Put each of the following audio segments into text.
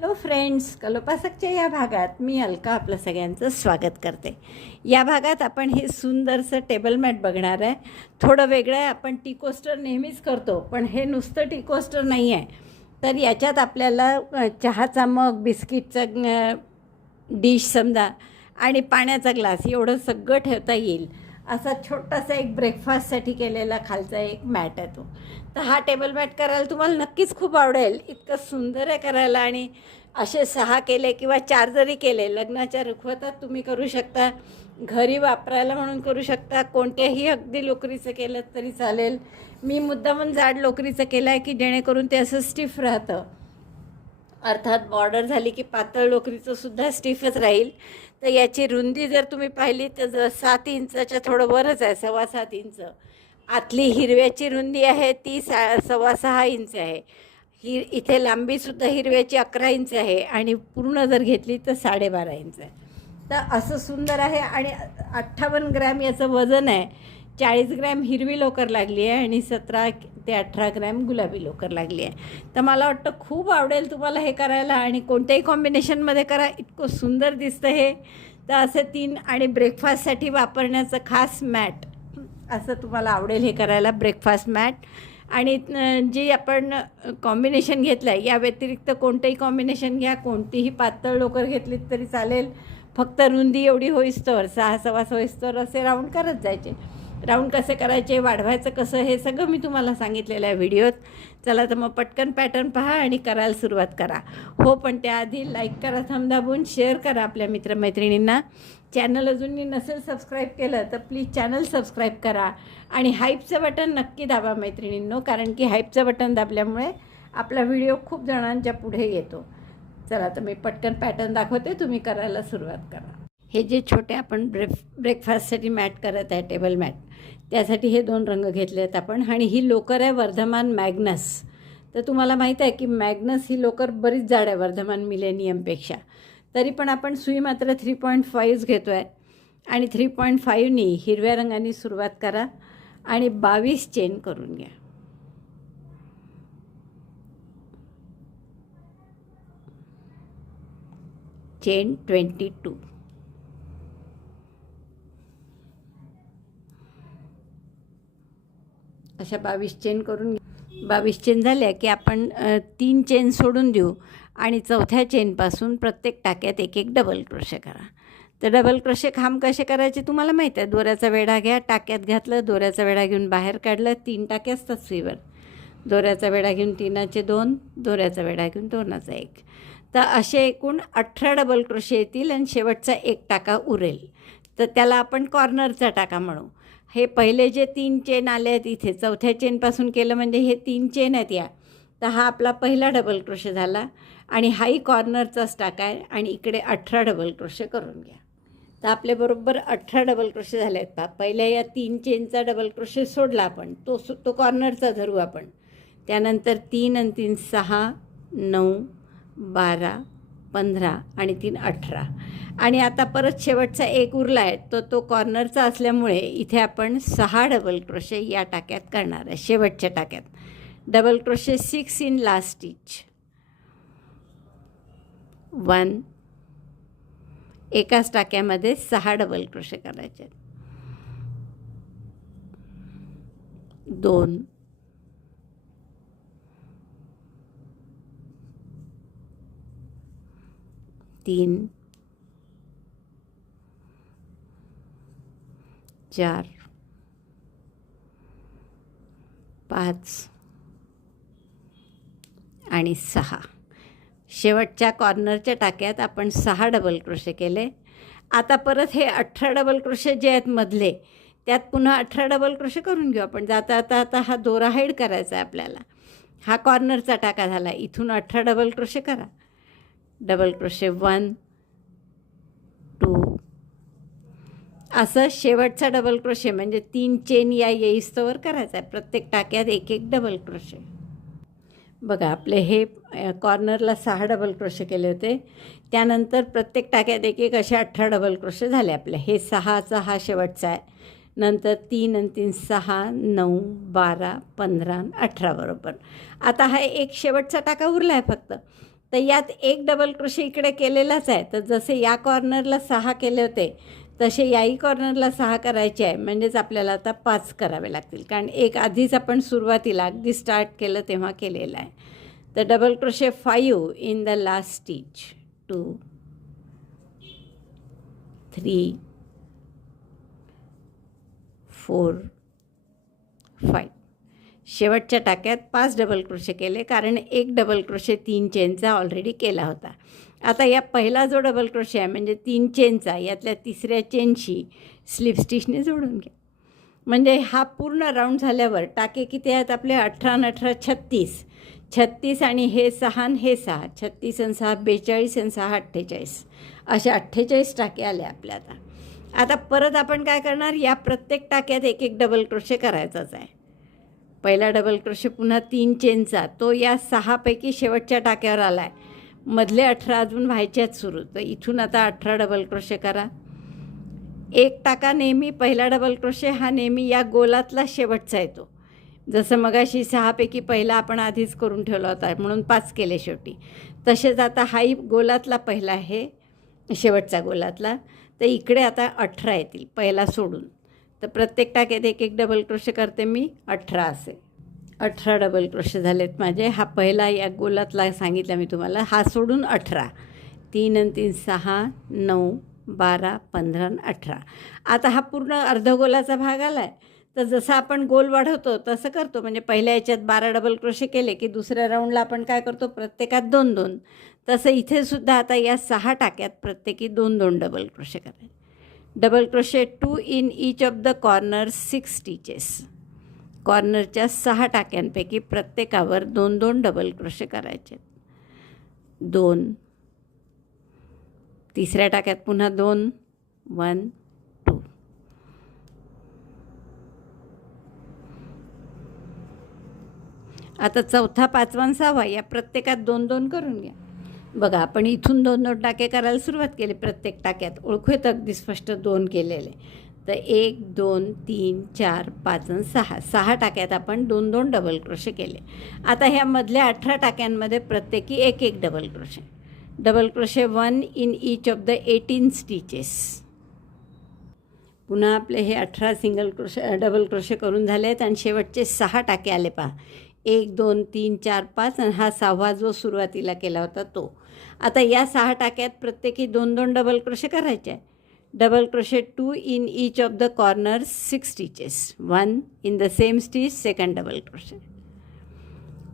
Hello friends, कलोपासकच्या या भागात मी अलका आपलं सगळ्यांचं स्वागत करते. या भागात आपण हे सुंदरसं टेबल मॅट बघणार आहे. थोडं वेगळं आहे. आपण टी कोस्टर नेहमीच करतो, पण हे नुसतं टी कोस्टर नाही आहे. तर याच्यात आपल्याला चहाचा मग, बिस्किटचा डिश समजा आणि पाण्याचा ग्लास एवढं सगळं ठेवता येईल असा छोटासा एक ब्रेकफास्टसाठी केलेला खालचा एक मॅट आहे तो. तर हा टेबल मॅट करायला तुम्हाला नक्कीच खूप आवडेल. इतकं सुंदर आहे करायला. आणि असे 6 केले किंवा 4 जरी केले, लग्नाच्या रुखवतात तुम्ही करू शकता, घरी वापरायला म्हणून करू शकता, कोणत्याही अगदी लोकरीचं केलं तरी चालेल. मी मुद्दामून जाड लोकरीचं केलं आहे की जेणेकरून ते असं स्टिफ राहतं. अर्थात बॉर्डर झाली की पातळ लोकरीचंसुद्धा स्टिफच राहील. तर याची रुंदी जर तुम्ही पाहिली तर 7 इंचाच्या थोडं वरच आहे, 7.25 इंच. आतली हिरव्याची रुंदी आहे ती 6.25 इंच आहे. इथे लांबीसुद्धा हिरव्याची 11 इंच आहे आणि पूर्ण जर घेतली तर 12.5 इंच आहे. तर असं सुंदर आहे. आणि 58 ग्रॅम याचं वजन आहे. 40 ग्रॅम हिरवी लोकर लागली आहे आणि 17 ते 18 ग्रॅम गुलाबी लोकर लागली आहे. तर मला वाटतं खूप आवडेल तुम्हाला हे करायला. आणि कोणत्याही कॉम्बिनेशनमध्ये करा, इतकं सुंदर दिसतं हे. तर असं 3 आणि ब्रेकफास्टसाठी वापरण्याचं खास मॅट असं तुम्हाला आवडेल हे करायला, ब्रेकफास्ट मॅट. आणि जी आपण कॉम्बिनेशन घेतलं आहे या व्यतिरिक्त कोणतंही कॉम्बिनेशन घ्या, कोणतीही पातळ लोकर घेतलीत तरी चालेल. फक्त रुंदी एवढी होईस्तोवर 6.25 होईस्तोवर असे राऊंड करत जायचे. राऊंड कसे करायचे, वाढवायचं कसं, हे सगळं मी तुम्हाला सांगितलेलं आहे व्हिडिओत. चला तर मग पटकन पॅटर्न पहा आणि करायला सुरुवात करा. हो, पण त्याआधी लाईक करा, थंब दाबून शेअर करा आपल्या मित्रमैत्रिणींना. चॅनल अजूनही नसेल सबस्क्राईब केलं तर प्लीज चॅनल सबस्क्राईब करा. आणि हाईपचं बटन नक्की दाबा मैत्रिणींनो, कारण की हाईपचं बटन दाबल्यामुळे आपला व्हिडिओ खूप जणांच्या पुढे येतो. चला तर मी पटकन पॅटर्न दाखवते, तुम्ही करायला सुरुवात करा. हे जे छोटे आपण ब्रेकफास्टसाठी मॅट करत आहे, टेबल मॅट, त्यासाठी हे 2 रंग घेतले आहेत आपण. आणि ही लोकर आहे वर्धमान मॅग्नस. तर तुम्हाला माहीत आहे की मॅग्नस ही लोकर बरीच जाड आहे वर्धमान मिलेनियमपेक्षा. तरी पण आपण सुई मात्र 3.5 घेतो आहे. आणि 3.5नी हिरव्या रंगाने सुरुवात करा आणि 22 चेन करून घ्या. चेन 22. अशा 22 चेन करून 22 चेन झाल्या की आपण 3 चेन सोडून देऊ आणि चौथ्या चेनपासून प्रत्येक टाक्यात एक एक डबल क्रोशे करा. तर डबल क्रोशे खांब कसे करायचे तुम्हाला माहीत आहे. दोऱ्याचा वेढा घ्या, टाक्यात घातलं, दोऱ्याचा वेढा घेऊन बाहेर काढलं, 3 टाके असतात सुईवर. दोऱ्याचा वेढा घेऊन 3चे 2, दोऱ्याचा वेढा घेऊन 2चा 1. तर असे एकूण 18 डबल क्रोशे येतील आणि शेवटचा 1 टाका उरेल. तर त्याला आपण कॉर्नरचा टाका म्हणू. हे पहिले जे 3 चेन आले आहेत इथे चौथ्या चेनपासून केलं म्हणजे हे 3 चेन आहेत या. तर हा आपला पहिला डबल क्रोशे झाला. आणि हाही कॉर्नरचाच टाका आहे आणि इकडे 18 डबल क्रोशे करून घ्या. तर आपले बरोबर 18 डबल क्रोशे झाले आहेत पहा. पहिल्या या 3 चेनचा डबल क्रोशे सोडला आपण, तो कॉर्नरचा धरू आपण. त्यानंतर 3 आणि 3 6, 9, 12, 15 आणि 3 18. आणि आता परत शेवटचा 1 उरला आहे, तो कॉर्नरचा असल्यामुळे इथे आपण 6 डबल क्रोशे या टाक्यात करणार आहे. शेवटच्या टाक्यात double crochet 6 in last stitch. 1, एकाच टाक्यामध्ये 6 डबल क्रोशे करायचे. 2, 3, 4, 5 आणि 6. शेवटच्या कॉर्नरच्या टाक्यात आपण 6 डबल क्रोशे केले. आता परत हे 18 डबल क्रोशे जे आहेत मधले, त्यात पुन्हा 18 डबल क्रोशे करून घेऊ आपण. आता हा दोरा हाईड करायचा आहे आपल्याला. हा कॉर्नरचा टाका झाला. इथून 18 डबल क्रोशे करा. डबल क्रोशे 1, 2, असं शेवटचा डबल क्रोशे म्हणजे 3 चेन या येईस्तवर करायचा आहे. प्रत्येक टाक्यात एक एक डबल क्रोशे. बघा आपले हे कॉर्नरला 6 डबल क्रोशे केले होते. त्यानंतर प्रत्येक टाक्यात एक एक असे 18 डबल क्रोशे झाले आपले. हे 6चा हा शेवटचा आहे. नंतर 3 आणि 3 6 9 12 15 18 बरोबर. आता हा एक शेवटचा टाका उरला आहे फक्त. तर यात एक डबल क्रोशे इकडे केलेलाच आहे. तर जसे या कॉर्नरला 6 केले होते तसे याही कॉर्नरला 6 करायचे आहे. म्हणजेच आपल्याला आता 5 करावे लागतील, कारण एक आधीच आपण सुरुवातीला अगदी स्टार्ट केलं तेव्हा केलेलं आहे. तर double crochet 5 in the last stitch, 2 3 4 5. शेवटच्या टाक्यात 5 डबल क्रोशे केले, कारण एक डबल क्रोशे 3 चेनचा ऑलरेडी केला होता. आता या पहिला जो डबल क्रोशे आहे म्हणजे 3 चेनचा, यातल्या तिसऱ्या चेनशी स्लिप स्टिचने जोडून घ्या. म्हणजे हा पूर्ण राऊंड झाल्यावर टाके किती आहेत आपले? 18 आणि 18 36. 36 आणि हे 6 आणि हे 6, 36 आणि 6 42 आणि 6 48. असे 48 टाके आले आपल्या. आता परत आपण काय करणार? या प्रत्येक टाक्यात एक एक डबल क्रोशे करायचाच आहे. पहिला डबल क्रोशे पुन्हा 3 चेनचा, तो या 6 पैकी शेवटच्या टाक्यावर आला आहे. मधले 18 अजून व्हायच्याच सुरू. तर इथून आता 18 डबल क्रोशे करा. एक टाका नेहमी, पहिला डबल क्रोशे हा नेहमी या गोलातला शेवटचा येतो. जसं मगाशी 6 पैकी पहिला आपण आधीच करून ठेवला होता म्हणून 5 केले शेवटी. तसेच आता हाही गोलातला पहिला आहे, शेवटचा गोलातला. तर इकडे आता 18 येतील पहिला सोडून. तर प्रत्येक टाक्यात एक एक डबल क्रोशे करते मी, 18 असे. 18 डबल क्रोशे झालेत माझे. हा पहिला या गोलातला सांगितला मी तुम्हाला, हा सोडून 18. 3 आणि 3 6 9 12 15 आणि 18. आता हा पूर्ण अर्धगोलाचा भाग आला आहे. तर जसं आपण गोल वाढवतो तसं करतो. म्हणजे पहिल्या याच्यात 12 डबल क्रोशे केले की दुसऱ्या राऊंडला आपण काय करतो? प्रत्येकात 2-2. तसं इथे सुद्धा आता या 6 टाक्यात प्रत्येकी 2-2 डबल क्रोशे करायचे. Double crochet 2 in each of the corner 6 stitches. कॉर्नरच्या 6 टाक्यांपैकी प्रत्येकावर 2-2 डबल क्रोशे करायचे. 2, तिसऱ्या टाक्यात पुन्हा 2, 1 2. आता चौथा, पाचवा आणि 6वा या प्रत्येकात 2-2 करून घ्या. बघा, आपण इथून 2-2 टाके करायला सुरुवात केली. प्रत्येक टाक्यात ओळखू येतं अगदी स्पष्ट 2 केलेले. तर 1 2 3 4 5 आणि 6 टाक्यात आपण 2-2 डबल क्रोशे केले. आता ह्या मधल्या 18 टाक्यांमध्ये प्रत्येकी एक एक double crochet. Double crochet 1 in each of the 18 stitches. पुन्हा आपले हे 18 सिंगल क्रोशे डबल क्रोशे करून झाले आहेत आणि शेवटचे 6 टाके आले पहा. 1 2 3 4 5 आणि हा 6वा जो सुरुवातीला केला होता तो. आता या 6 टाक्यात प्रत्येकी 2-2 डबल क्रोशे करायचे आहे. Double crochet 2 in each of the corner 6 stitches. 1 in the same stitch, second double crochet.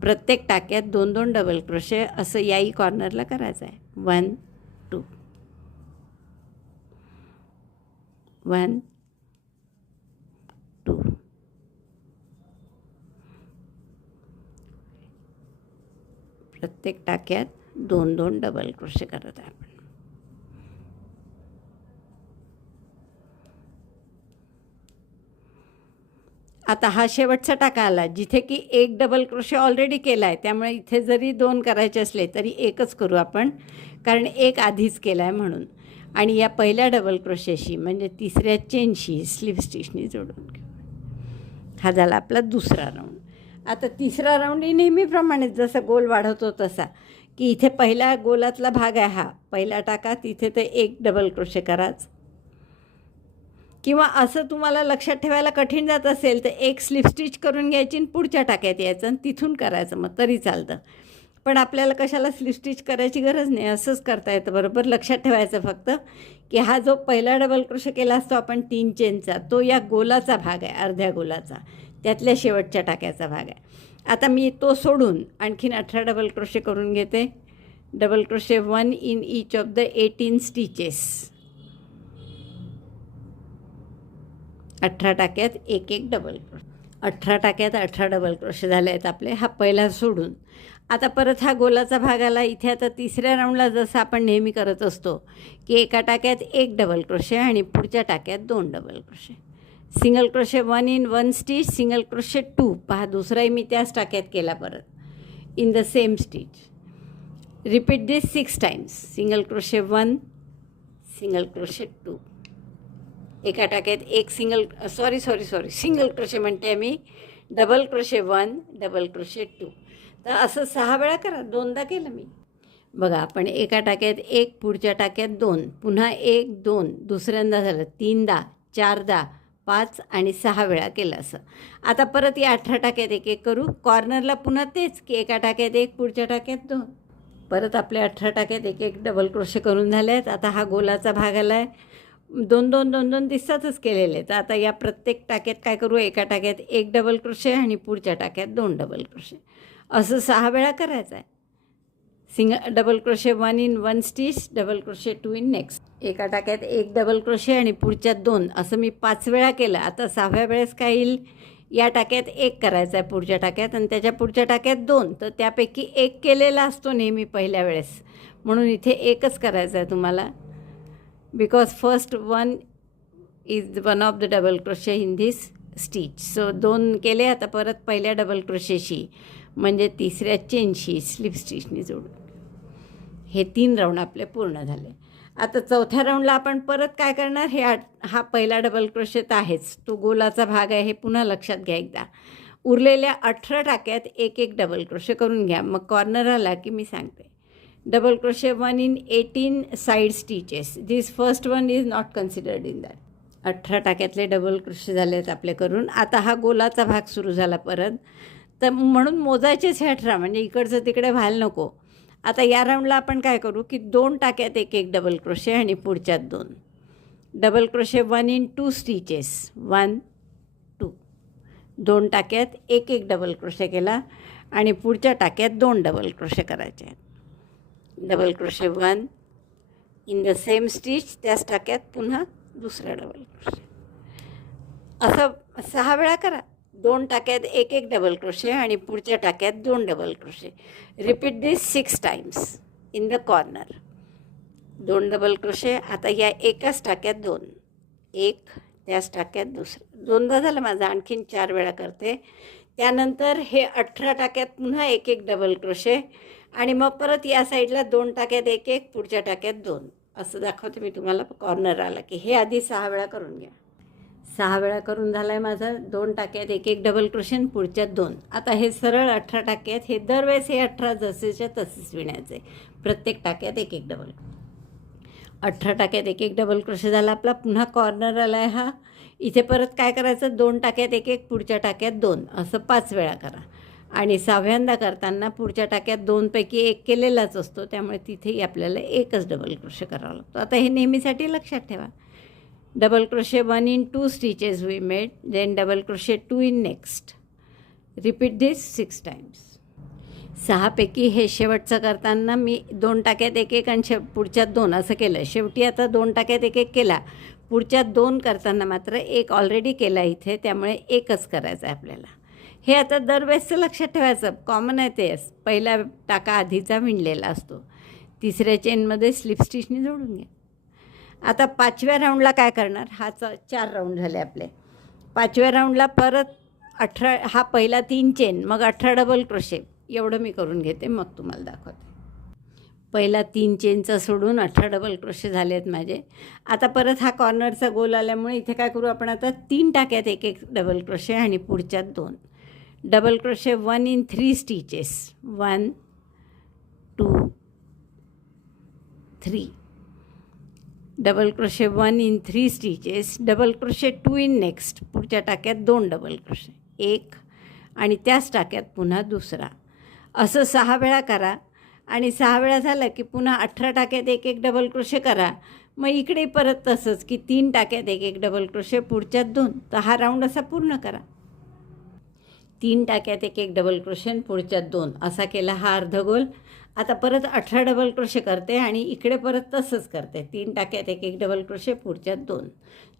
प्रत्येक टाक्यात 2-2 डबल क्रोशे असं याही कॉर्नरला करायचं आहे. 1 2 1 2. प्रत्येक टाक्यात 2-2 डबल क्रोशे करत आहे आपण. आता हा शेवटचा टाका आला जिथे की एक डबल क्रोशे ऑलरेडी केला आहे. त्यामुळे इथे जरी 2 करायचे असले तरी एकच करू आपण, कारण एक आधीच केला आहे म्हणून. आणि या पहिल्या डबल क्रोशेशी म्हणजे तिसऱ्या चेनशी स्लिप स्टिचनी जोडून घेऊ. हा झाला आपला दुसरा राऊंड. आता तिसरा राऊंड ही नेहमीप्रमाणे जसं गोल वाढवतो तसा, की इथे पहिला गोलातला भाग आहे हा पहिला टाका, तिथे ते एक डबल क्रोशे कराच. किंवा असं तुम्हाला लक्षात ठेवायला कठीण जात असेल तर एक स्लिप स्टिच करून घ्यायची आणि पुढच्या टाक्यात यायचं आणि तिथून करायचं, मग तरी चालतं. पण आपल्याला कशाला स्लिप स्टिच करायची गरज नाही, असंच करता येतं. बरोबर लक्षात ठेवायचं फक्त की हा जो पहिला डबल क्रोशे केला असतो आपण 3 चेनचा, तो या गोलाचा भाग आहे, अर्ध्या गोलाचा, त्यातल्या शेवटच्या टाक्याचा भाग आहे. आता मी तो सोडून आणखीन 18 डबल क्रोशे करून घेते. Double crochet 1 in each of the 18 stitches. 18 टाक्यात एक एक डबल क्रोशे. 18 टाक्यात 18 डबल क्रोशे झाले आहेत आपले. हा पहिला सोडून आता परत हा गोलाचा भाग आला. इथे आता तिसऱ्या राऊंडला जसं आपण नेहमी करत असतो की एका टाक्यात एक डबल क्रोशे आणि पुढच्या टाक्यात 2 double crochet. Single crochet 1 in 1 stitch, single crochet 2. पहा दुसराही मी त्याच टाक्यात केला परत in the same stitch. Repeat this 6 times. Single crochet 1, single crochet 2. एका टाक्यात एक सिंगल क्रोशे म्हणते मी. Double crochet 1, double crochet 2. तर असं 6 वेळा करा. 2दा केलं मी. बघा आपण एका टाक्यात एक, पुढच्या टाक्यात 2, पुन्हा 1 2, दुसऱ्यांदा झालं 3दा 4दा 5 आणि 6 वेळा केलं असं. आता परत या 18 टाक्यात एक एक करू. कॉर्नरला पुन्हा तेच की एका टाक्यात एक, पुढच्या टाक्यात 2. परत आपल्या 18 टाक्यात एक एक डबल क्रोशे करून झाले आहेत. आता हा गोलाचा भाग आला आहे. 2 2 2 2 दिसतातच केलेले. तर आता या प्रत्येक टाक्यात काय करू, एका टाक्यात एक डबल क्रोशे आणि पुढच्या टाक्यात 2 डबल क्रोशे असं 6 वेळा करायचं आहे. Double crochet 1 in 1 stitch, double crochet 2 in next. एका टाक्यात एक डबल क्रोशे आणि पुढच्यात 2 असं मी 5 वेळा केलं. आता 6व्या वेळेस काय येईल, या टाक्यात एक करायचं आहे पुढच्या टाक्यात आणि त्याच्या पुढच्या टाक्यात 2. तर त्यापैकी एक केलेला असतो नेहमी पहिल्या वेळेस, म्हणून इथे एकच करायचं आहे तुम्हाला. Because first one is one of the double crochet in this stitch. So 2 केले. आता परत पहिल्या डबल क्रोशेशी म्हणजे तिसऱ्या चेनशी स्लिप स्टिचनी जोडून हे 3 राऊंड आपले पूर्ण झाले. आता चौथ्या राऊंडला आपण परत काय करणार, हा पहिला डबल क्रोशे तर आहेच, तो गोलाचा भाग आहे हे पुन्हा लक्षात घ्या एकदा. उरलेल्या 18 टाक्यात एक एक डबल क्रोशे करून घ्या. मग कॉर्नर आला की मी सांगते. Double crochet 1 in 18 side stitches, this first one is not considered in that. 18 टाक्यातले डबल क्रोशे झाले आहेत आपले करून. आता हा गोलाचा भाग सुरू झाला परत, तर म्हणून मोजायचेच हे 18, म्हणजे इकडचं तिकडे व्हायला नको. आता या राऊंडला आपण काय करू की 2 टाक्यात एक एक डबल क्रोशे आणि पुढच्यात 2 डबल क्रोशे 1 इन 2 स्टिचेस, 1 2. 2 टाक्यात एक एक डबल क्रोशे केला आणि पुढच्या टाक्यात 2 डबल क्रोशे करायचे आहेत. Double crochet 1 in the same stitch, त्याच टाक्यात पुन्हा दुसरा डबल क्रोशे. असं 6 वेळा करा. 2 टाक्यात एक एक डबल क्रोशे आणि पुढच्या टाक्यात 2 double crochet. Repeat this 6 times in the corner. 2 double crochet. आता या एकाच टाक्यात 2, एक त्याच टाक्यात दुसरं. 2दा झालं माझं, आणखीन 4 वेळा करते. त्यानंतर हे 18 टाक्यात पुन्हा एक एक डबल क्रोशे आणि मग परत या साईडला 2 टाक्यात एक एक, पुढच्या टाक्यात 2 असं दाखवते मी तुम्हाला. कॉर्नर आला की हे आधी 6 वेळा करून घ्या. 6 वेळा करून झाला आहे माझं. 2 टाक्यात एक एक डबल क्रोशे, पुढच्यात 2. आता हे सरळ 18 टाक्यात, हे दरवेळेस हे 18 जसेच्या तसेच विणायचे. प्रत्येक टाक्यात एक एक डबल. 18 टाक्यात एक एक डबल क्रोशे झाला आपला. पुन्हा कॉर्नर आला आहे हा. इथे परत काय करायचं, 2 टाक्यात एक एक, पुढच्या टाक्यात 2 असं 5 वेळा करा. आणि 6व्यांदा करताना पुढच्या टाक्यात 2 पैकी एक केलेलाच असतो, त्यामुळे तिथेही आपल्याला एकच डबल क्रोशे करावा लागतो. आता हे नेहमीसाठी लक्षात ठेवा. Double crochet 1 in 2 stitches we made, then double crochet 2 in next. Repeat this 6 times. 6 पैकी हे शेवटचं करताना मी 2 टाक्यात एक एक आणि पुढच्यात 2 असं केलं. शेवटी आता 2 टाक्यात एक एक केला. पुढच्यात 2 करताना मात्र एक ऑलरेडी केला इथे, त्यामुळे एकच करायचं आहे आपल्याला. हे आता दरवेळेसचं लक्षात ठेवायचं. कॉमन आहे ते. पहिला टाका आधीचा विणलेला असतो. तिसऱ्या चेनमध्ये स्लिप स्टिचनी जोडून घ्या. आता 5व्या राऊंडला काय करणार, 4 राऊंड झाले आपले. 5व्या राऊंडला परत 18, हा पहिला 3 चेन, मग 18 डबल क्रोशे एवढं मी करून घेते, मग तुम्हाला दाखवते. पहिला 3 चेनचा सोडून 18 डबल क्रोशे झाले आहेत माझे. आता परत हा कॉर्नरचा गोल आल्यामुळे इथे काय करू आपण, आता 3 टाक्यात एक एक डबल क्रोशे आणि पुढच्यात 2 double crochet 1 in 3 stitches, 1 2 3. Double crochet 1 in 3 stitches, double crochet 2 in next. पुढच्या टाक्यात 2 डबल क्रोशे, एक आणि त्याच टाक्यात पुन्हा दुसरा. असं 6 वेळा करा. आणि 6 वेळा झालं की पुन्हा 18 टाक्यात एक एक डबल क्रोशे करा. मग इकडे परत तसंच की 3 टाक्यात एक एक डबल क्रोशे, पुढच्यात 2. तर हा राऊंड असा पूर्ण करा. 3 टाक्यात एक एक डबल क्रोशे, पुढच्यात 2 असा केला हा अर्धगोल. आता परत 18 डबल क्रोशे करते आणि इकडे परत तसंच करते. 3 टाक्यात एक एक डबल क्रोशे, पुढच्यात 2.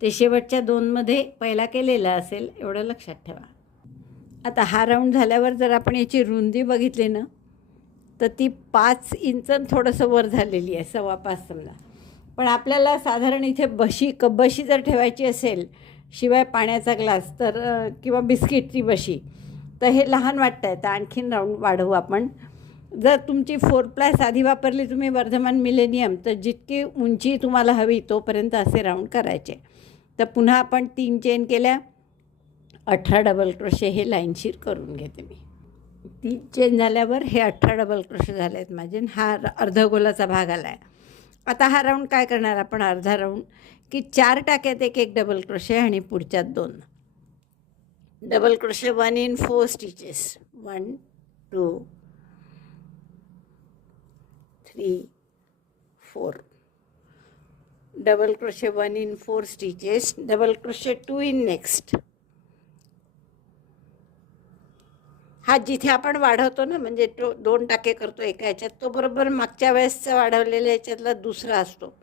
ते शेवटच्या 2मध्ये पहिला केलेला असेल एवढं लक्षात ठेवा. आता हा राऊंड झाल्यावर जर आपण याची रुंदी बघितली ना, तर ती 5 इंच थोडंसं वर झालेली आहे, 5.25 समजा. पण आपल्याला साधारण इथे बशी जर ठेवायची असेल, शिवाय पाण्याचा ग्लास तर किंवा बिस्किटची बशी, तर हे लहान वाटतं आहे. तर आणखीन राऊंड वाढवू आपण. जर तुमची 4प्लाय साधी वापरली तुम्ही वर्धमान मिलेनियम, तर जितकी उंची तुम्हाला हवी तोपर्यंत असे राऊंड करायचे. तर पुन्हा आपण 3 चेन केल्या, 18 डबल क्रोशे हे लाईनशीर करून घेते मी. तीन चेन झाल्यावर हे 18 डबल क्रोशे झाले आहेत माझे. हा अर्धगोलाचा भाग आला आहे. आता हा राऊंड काय करणार आपण, अर्धा राऊंड की 4 टाक्यात एक डबल क्रोशे आणि पुढच्यात 2 double crochet. 1 in 4 stitches. 1 2 3 4 double crochet. 1 in 4 stitches. Double crochet 2 in next. हा जिथे आपण वाढवतो ना, म्हणजे तो 2 टाके करतो एका ह्याच्यात, तो बरोबर मागच्या वेळेसचा वाढवलेल्या ह्याच्यातला दुसरा असतो.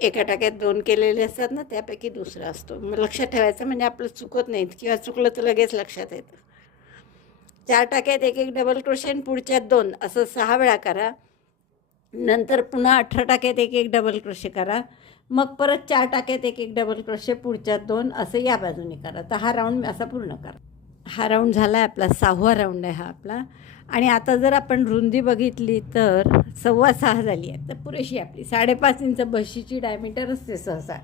एका टाक्यात 2 केलेले असतात ना, त्यापैकी दुसरा असतो. मग लक्षात ठेवायचं, म्हणजे आपलं चुकत नाहीत, किंवा चुकलं तर लगेच लक्षात येतं. 4 टाक्यात एक डबल क्रोशे आणि पुढच्यात 2 असं 6 वेळा करा. नंतर पुन्हा 18 टाक्यात एक डबल क्रोशे करा. मग परत 4 टाक्यात एक डबल क्रोशे, पुढच्यात 2 असं या बाजूने करा. तर हा राऊंड असा पूर्ण करा. हा राऊंड झाला आहे आपला, 6वा राऊंड आहे हा आपला. आणि आता जर आपण रुंदी बघितली तर 6.25 झाली आहे. तर पुरेशी आपली 5.5 इंच बशीची डायमीटर असते सहसा.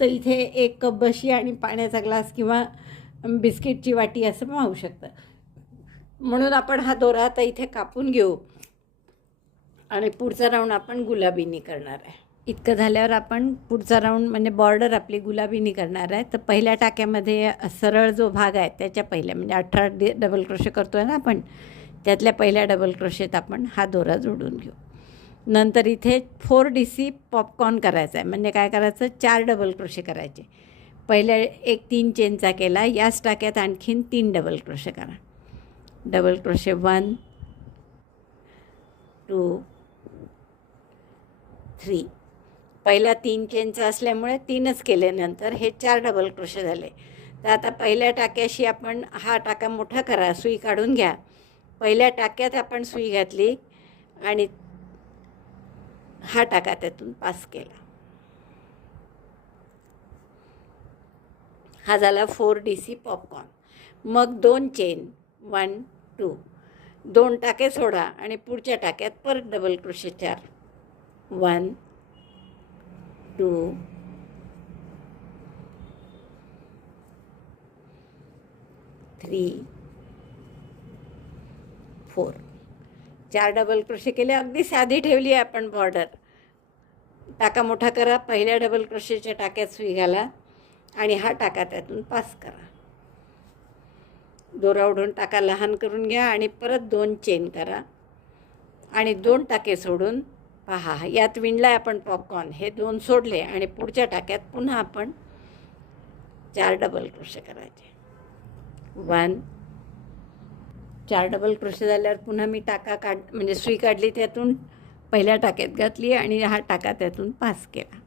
तर इथे एक कप बशी आणि पाण्याचा ग्लास किंवा बिस्किटची वाटी असं पण होऊ शकतं. म्हणून आपण हा दोरा आता इथे कापून घेऊ आणि पुढचा राऊंड आपण गुलाबीनी करणार आहे. इतकं झाल्यावर आपण पुढचा राऊंड म्हणजे बॉर्डर आपली गुलाबीनी करणार आहे. तर पहिल्या टाक्यामध्ये सरळ जो भाग आहे त्याच्या पहिल्या म्हणजे 18 डबल क्रोशे करतो आहे ना आपण, त्यातल्या पहिल्या डबल क्रोशेत आपण हा दोरा जोडून घेऊ. नंतर इथे 4 DC पॉपकॉर्न करायचा आहे. म्हणजे काय करायचं, 4 डबल क्रोशे करायचे. पहिल्या एक 3 चेनचा केला, याच टाक्यात आणखीन 3 डबल क्रोशे करा. Double crochet 1 2 3. पहिला 3 चेनचा असल्यामुळे 3च केले, नंतर हे 4 डबल क्रोशे झाले. तर आता पहिल्या टाक्याशी आपण हा टाका मोठा करा, सुई काढून घ्या. पहिल्या टाक्यात आपण सुई घातली आणि हा टाका त्यातून पास केला. हा झाला 4 DC पॉपकॉर्न. मग 2 चेन 1 2, 2 टाके सोडा आणि पुढच्या टाक्यात परत डबल क्रोशे 4. 1 2 3 4. 4 डबल क्रोशे केले. अगदी साधी ठेवली आहे आपण बॉर्डर. टाका मोठा करा, पहिल्या डबल क्रोशेच्या टाक्यात सुई घाला आणि हा टाका त्यातून पास करा. दोरा ओढून टाका लहान करून घ्या आणि परत 2 चेन करा आणि 2 टाके सोडून पहा, यात विणला आहे आपण पॉपकॉर्न. हे 2 सोडले आणि पुढच्या टाक्यात पुन्हा आपण 4 डबल क्रोशे करायचे. 1 4 डबल क्रोशे झाल्यावर पुन्हा मी टाका म्हणजे सुई काढली, त्यातून पहिल्या टाक्यात घातली आणि हा टाका त्यातून पास केला.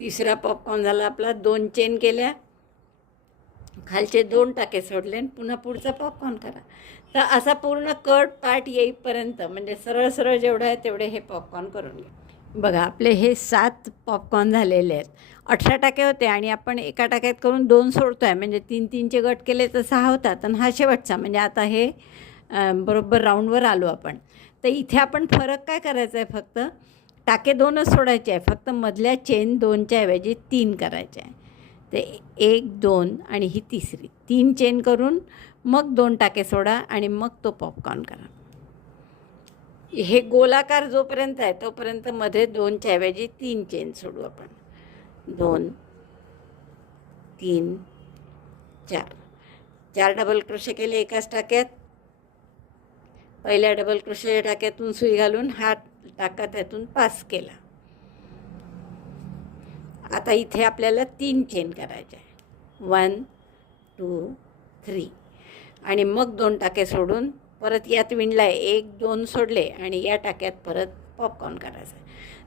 तिसरा पॉपकॉर्न झाला आपला. 2 चेन केल्या, खालचे 2 टाके सोडले आणि पुन्हा पुढचा पॉपकॉर्न करा. तर असा पूर्ण कट पार्ट येईपर्यंत म्हणजे सरळ सरळ जेवढं आहे तेवढे हे पॉपकॉर्न करून घ्या. बघा आपले हे 7 पॉपकॉर्न झालेले आहेत. 18 टाके होते आणि आपण एका टाक्यात करून 2 सोडतो आहे, म्हणजे 3-3चे गट केले तर 6 होतात. आणि हा शेवटचा म्हणजे आता हे बरोबर राऊंडवर आलो आपण. तर इथे आपण फरक काय करायचा आहे, फक्त टाके 2च सोडायचे आहे. फक्त मधल्या चेन 2च्या ऐवजी 3 करायचे आहे. ते 1 2 आणि ही तिसरी 3 चेन करून मग 2 टाके सोडा आणि मग तो पॉपकॉर्न करा. हे गोलाकार जोपर्यंत आहे तोपर्यंत मध्ये 2च्या ऐवजी 3 चेन सोडू आपण. 2 3 4. 4 डबल क्रोशे केले एकाच टाक्यात. पहिल्या डबल क्रोशेच्या टाक्यातून सुई घालून हा टाका त्यातून पास केला. आता इथे आपल्याला 3 चेन करायचे आहे. 1 2 3 आणि मग 2 टाके सोडून परत यात विणला आहे. 1 2 सोडले आणि या टाक्यात परत पॉपकॉर्न करायचं आहे.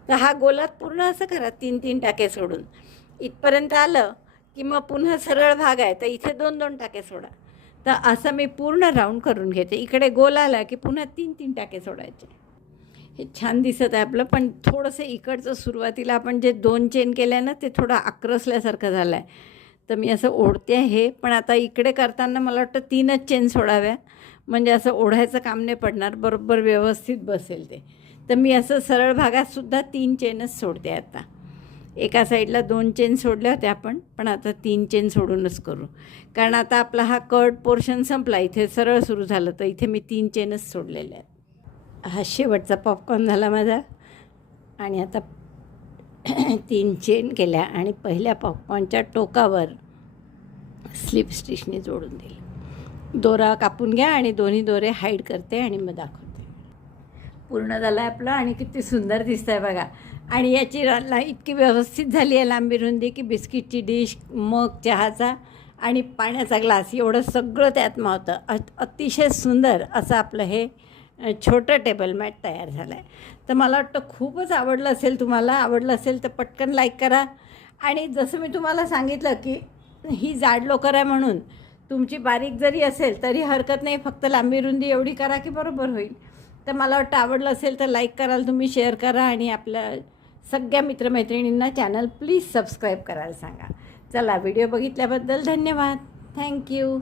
तर हा गोलात पूर्ण असं करा, 3-3 टाके सोडून. इथपर्यंत आलं की मग पुन्हा सरळ भाग आहे, तर इथे 2-2 टाके सोडा. तर असं मी पूर्ण राऊंड करून घेते. इकडे गोल आला की पुन्हा 3-3 टाके सोडायचे. हे छान दिसत आहे आपलं, पण थोडंसं इकडचं सुरुवातीला आपण जे 2 चेन केल्या ना ते थोडं आक्रसल्यासारखं झालं आहे. तर मी असं ओढते आहे, पण आता इकडे करताना मला वाटतं 3च चेन सोडाव्या, म्हणजे असं ओढायचं काम नाही पडणार, बरोबर व्यवस्थित बसेल ते. तर मी असं सरळ भागातसुद्धा 3 चेनच सोडते आता. एका साईडला 2 चेन सोडल्या होत्या आपण, पण आता 3 चेन सोडूनच करू, कारण आता आपला हा कर्ड पोर्शन संपला. इथे सरळ सुरू झालं, तर इथे मी 3 चेनच सोडलेल्या आहेत. हा शेवटचा पॉपकॉर्न झाला माझा आणि आता 3 चेन केल्या आणि पहिल्या पॉपकॉर्नच्या टोकावर स्लिप स्टिचने जोडून दिली. दोरा कापून घ्या आणि दोन्ही दोरे हाईड करते आणि मग दाखवते. पूर्ण झालं आहे आपलं आणि किती सुंदर दिसतं आहे बघा. आणि याची इतकी व्यवस्थित झाली आहे लांबी रुंदी की बिस्किटची डिश, मग चहाचा आणि पाण्याचा ग्लास एवढं सगळं त्यात मावतं. अतिशय सुंदर असं आपलं हे छोटं टेबल मॅट तयार झालं आहे. तर मला वाटतं खूपच आवडलं असेल. तुम्हाला आवडलं असेल तर पटकन लाईक करा. आणि जसं मी तुम्हाला सांगितलं की ही जाड लोकर आहे म्हणून तुमची बारीक जरी असेल तरी हरकत नाही, फक्त लांबी रुंदी एवढी करा की बरोबर होईल. तर मला वाटतं आवडलं असेल तर लाईक कराल तुम्ही, शेअर करा आणि आपल्या सगळ्या मित्रमैत्रिणींना चॅनल प्लीज सबस्क्राईब करायला सांगा. चला, व्हिडिओ बघितल्याबद्दल धन्यवाद. थँक्यू.